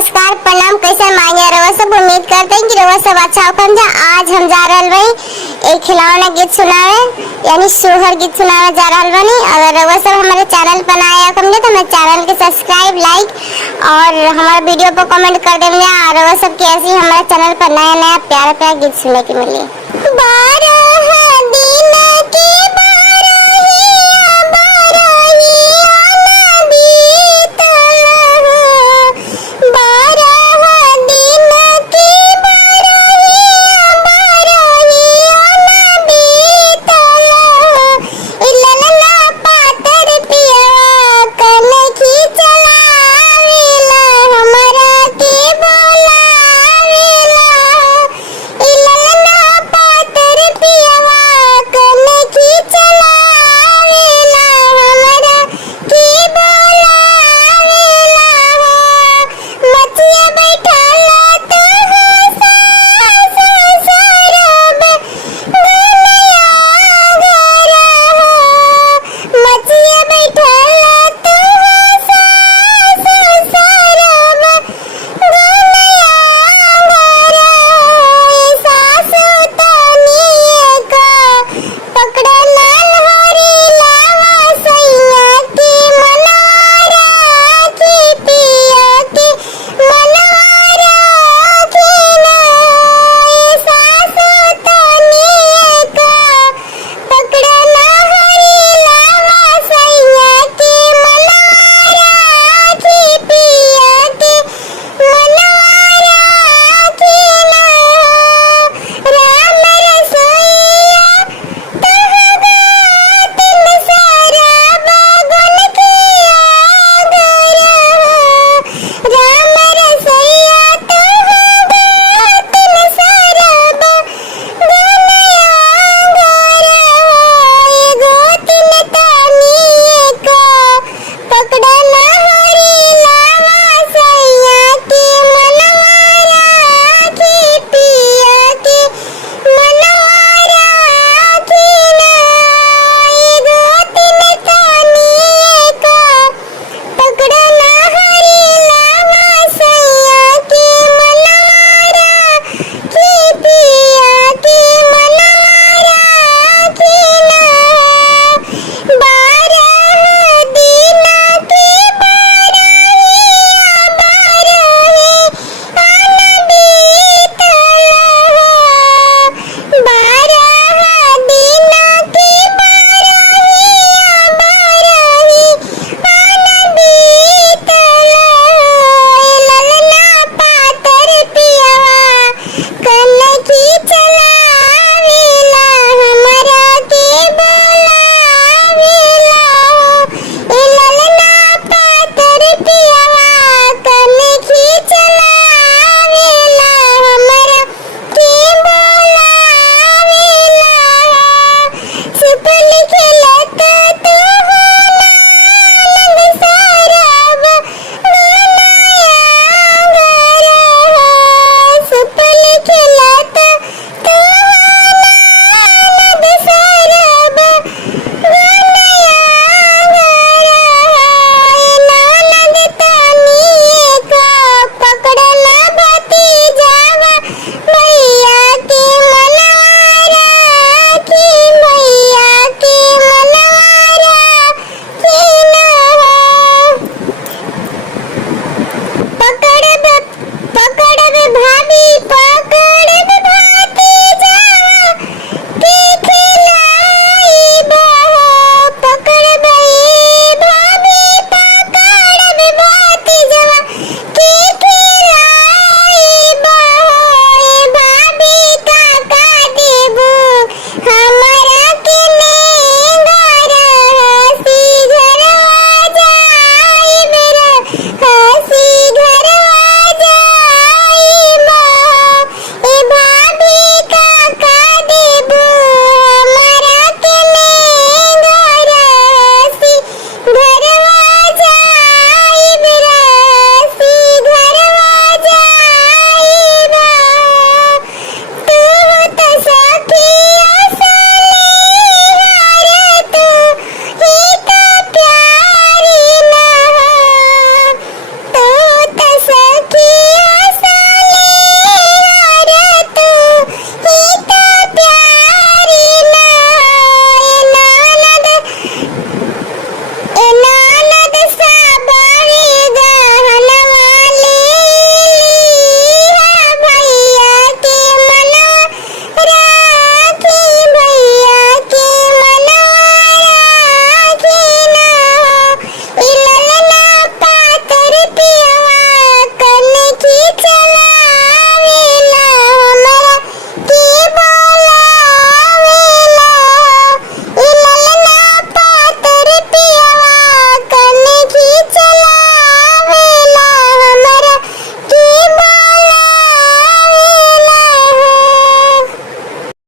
नमस्कार प्रणाम, कैसे मांगे रवा सब। उम्मीद करते हैं कि रवा सब अच्छा होकर जा। आज हम जा रहल बानी एक खिलौना गीत सुनावे यानी सोहर गीत सुनावे जा रहल बानी। अगर रवा सब हमारे चैनल पर नया आए तो हमारे चैनल के सब्सक्राइब लाइक और हमारे वीडियो पर कमेंट कर देंगे। और रवा सब के ऐसे ही हमारे चैनल पर नया नया प्यारा प्यारा गीत सुनने के मिले। 12